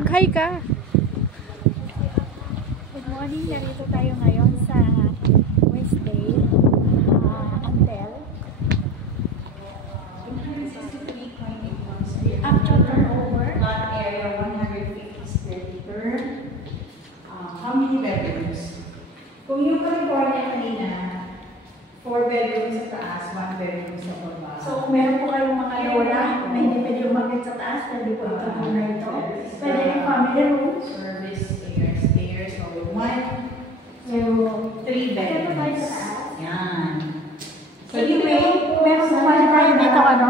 Mag-hi ka. Good morning. Narito tayo ngayon sa Westdale, Antel. Actual turnover. Lot area 150 square meter. How many bedrooms? Kung yung California kanina, 4 bedrooms sa taas, 1 bedroom sa baba. So, kung meron po kayong mga lola na hindi pwede umakyat sa taas, pwede po ito po na ito. Pwede yung family room. Service, stairs, so 1, So, 3 ito po tayo bedrooms. sa taas. Yan. So, Anyway, meron po tayo dito ano?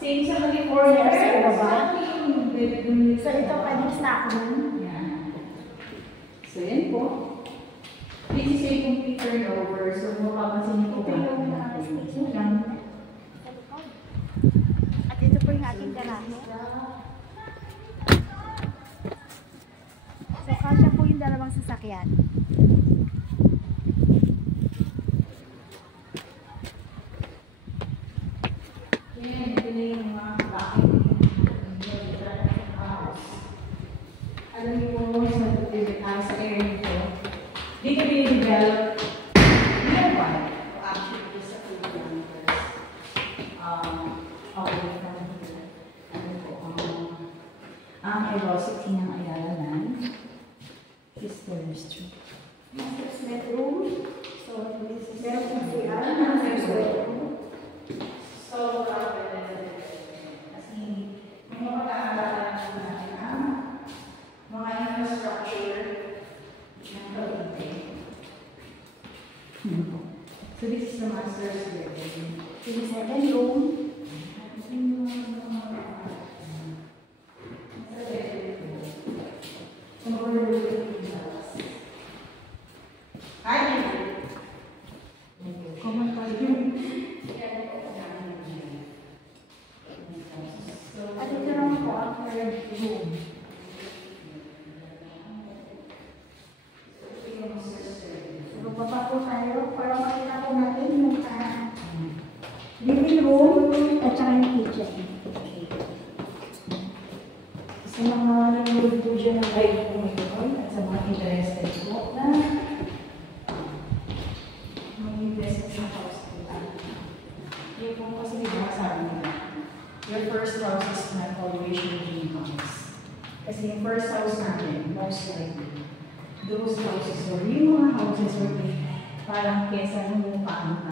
same sa California. Sa baba. Bedroom. So, ito pwede snack room. Yan. So, yan po. This is a complete turnover. So, mapapansin niyo po Ito yung station lang. At ito po yung ating garahe. So, kasya po yung dalawang sasakyan. Yan, ito na yung mga bakit. Alam niyo po sa area nito, dito binidevelop nearby. Actually, sa 2 kilometers. Okay, ano po, ang velocity ng Ayala Land is the street. Master's bedroom. So, this is meron po siya. Master's bedroom. So, kasi mga pag-aaralan natin ang mga infrastructure ng Cavite. So, this is the master's bedroom. This is second room. At ito naman po ang third room. So, baba po tayo para makita po natin yung living room at saka yung kitchen. Sa mga nanonood po dyan ng live po ngayon at sa mga interested po na mag-invest sa house po. Yung po kasi di ba sabi nila, your first house is not always your dream house. Kasi yung first house natin, most likely, those houses or yung mga houses were parang kesa ng lupa